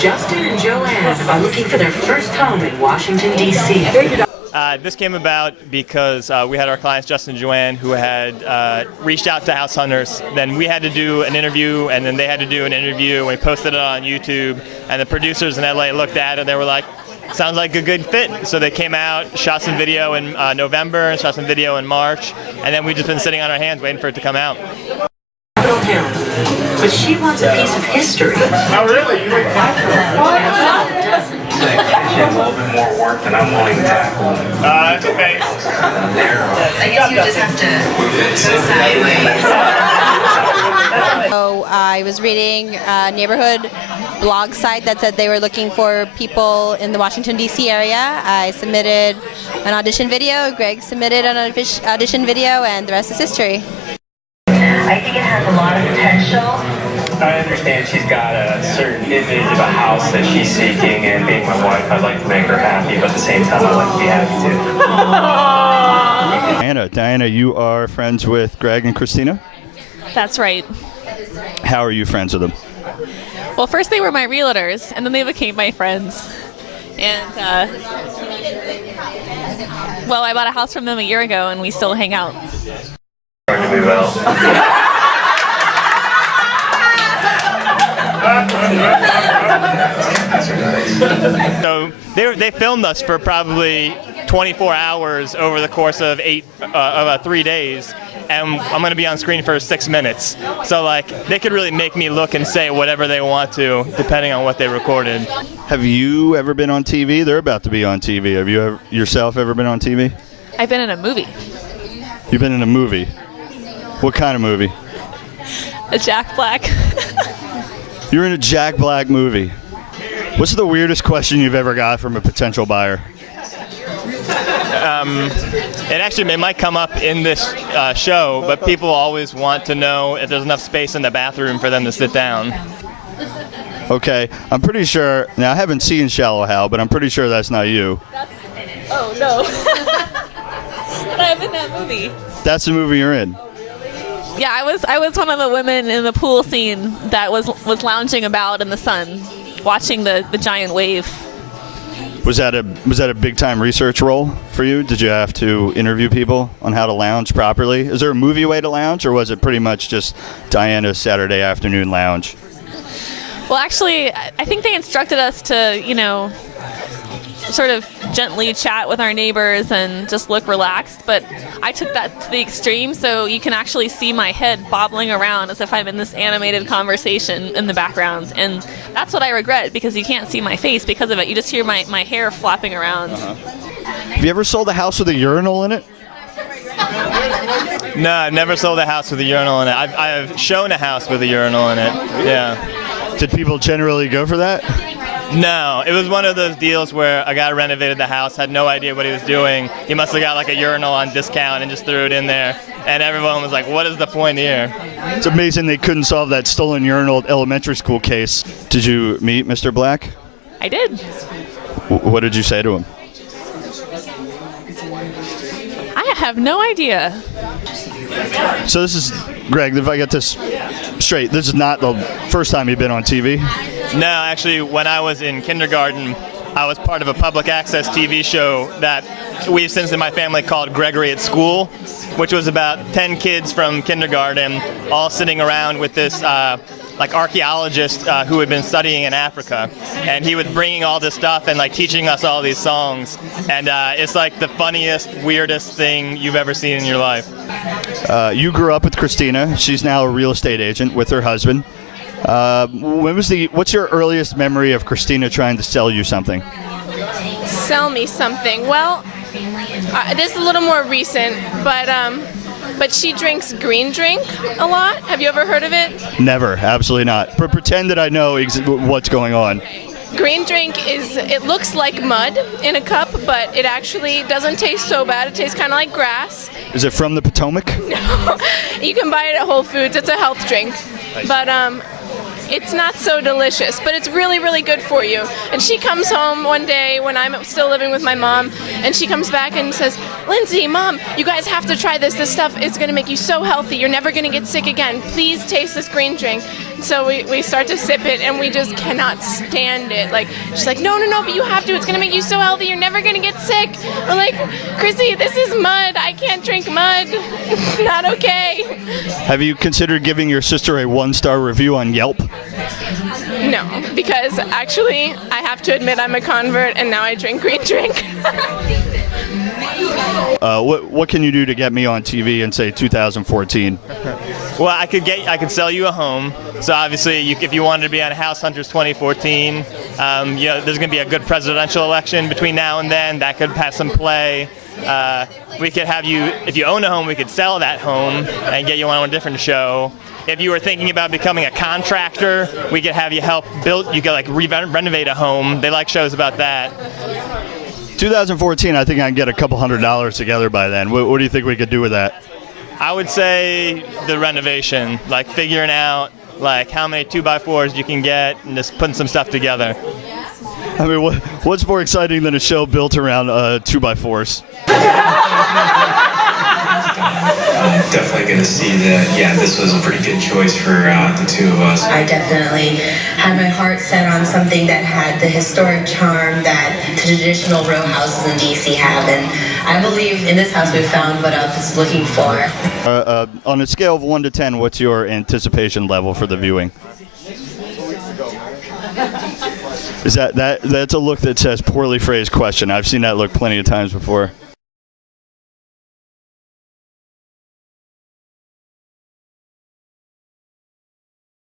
Justin and Joanne are looking for their first home in Washington, D.C. This came about because we had our clients, Justin and Joanne, who had reached out to house hunters. Then we had to do an interview, and then they had to do an interview, and we posted it on YouTube. And the producers in LA looked at it, and they were like, sounds like a good fit. So they came out, shot some video in November, and shot some video in March. And then we've just been sitting on our hands waiting for it to come out. But she wants a piece of history. Oh, really? You like that? Actually, a little bit more work than I'm willing to tackle. It's okay. I guess you just have to go sideways. So I was reading a neighborhood blog site that said they were looking for people in the Washington, D.C. area. I submitted an audition video, Greg submitted an audition video, and the rest is history. I think it has a lot of potential. I understand she's got a certain image of a house that she's seeking, and being my wife, I'd like to make her happy, but at the same time, I'd like to be happy too. Diana, you are friends with Greg and Christina? That's right. How are you friends with them? Well, first they were my realtors, and then they became my friends. And, well, I bought a house from them a year ago, and we still hang out. To be well. So they filmed us for probably 24 hours over the course of 3 days, and I'm going to be on screen for 6 minutes. So like they could really make me look and say whatever they want to, depending on what they recorded. Have you ever been on TV? They're about to be on TV. Have you yourself ever been on TV? I've been in a movie. You've been in a movie? What kind of movie? A Jack Black. You're in a Jack Black movie. What's the weirdest question you've ever got from a potential buyer? It might come up in this show, but people always want to know if there's enough space in the bathroom for them to sit down. Okay, I'm pretty sure, now I haven't seen Shallow Hal, but I'm pretty sure that's not you. Oh, no. But I'm in that movie. That's the movie you're in? Yeah, I was one of the women in the pool scene that was lounging about in the sun, watching the giant wave. Was that a big time research role for you? Did you have to interview people on how to lounge properly? Is there a movie way to lounge, or was it pretty much just Diana's Saturday afternoon lounge? Well, actually, I think they instructed us to, sort of gently chat with our neighbors and just look relaxed, but I took that to the extreme, so you can actually see my head bobbling around as if I'm in this animated conversation in the background, and that's what I regret, because you can't see my face because of it. You just hear my hair flapping around. Have you ever sold a house with a urinal in it? No, I've never sold a house with a urinal in it. I've shown a house with a urinal in it. Yeah. Did people generally go for that? No, it was one of those deals where a guy renovated the house, had no idea what he was doing. He must have got like a urinal on discount and just threw it in there. And everyone was like, what is the point here? It's amazing they couldn't solve that stolen urinal elementary school case. Did you meet Mr. Black? I did. What did you say to him? I have no idea. So this is, Greg, if I get this straight, this is not the first time you've been on TV? No, actually, when I was in kindergarten, I was part of a public access TV show that we've since in my family called Gregory at School, which was about 10 kids from kindergarten all sitting around with this archaeologist who had been studying in Africa, and he was bringing all this stuff and teaching us all these songs, and it's like the funniest, weirdest thing you've ever seen in your life. You grew up with Christina. She's now a real estate agent with her husband. What's your earliest memory of Christina trying to sell you something? Sell me something. Well, this is a little more recent, but she drinks green drink a lot. Have you ever heard of it? Never, absolutely not. But pretend that I know what's going on. Green drink it looks like mud in a cup, but it actually doesn't taste so bad. It tastes kind of like grass. Is it from the Potomac? No, you can buy it at Whole Foods. It's a health drink. But it's not so delicious, but it's really, really good for you. And she comes home one day when I'm still living with my mom, and she comes back and says, Lindsay, Mom, you guys have to try this. This stuff is going to make you so healthy. You're never going to get sick again. Please taste this green drink. So we start to sip it, and we just cannot stand it. Like, she's like, no, but you have to. It's going to make you so healthy. You're never going to get sick. We're like, Chrissy, this is mud. I can't drink mud. It's not okay. Have you considered giving your sister a 1-star review on Yelp? No, because actually, I have to admit I'm a convert, and now I drink green drink. What can you do to get me on TV in, say, 2014? Well, I could sell you a home. So obviously, if you wanted to be on House Hunters 2014, there's going to be a good presidential election between now and then. That could have some play. We could have you, if you own a home, we could sell that home and get you on a different show. If you were thinking about becoming a contractor, we could have you help build. You could like renovate a home. They like shows about that. 2014, I think I can get a couple $100 together by then. What do you think we could do with that? I would say the renovation, like figuring out like how many 2x4s you can get and just putting some stuff together. I mean, what's more exciting than a show built around 2x4s? Definitely going to see that, this was a pretty good choice for the two of us. I definitely had my heart set on something that had the historic charm that traditional row houses in DC have, and I believe in this house we found what I was looking for. On a scale of 1 to 10, what's your anticipation level for the viewing? Is that's a look that says poorly phrased question. I've seen that look plenty of times before.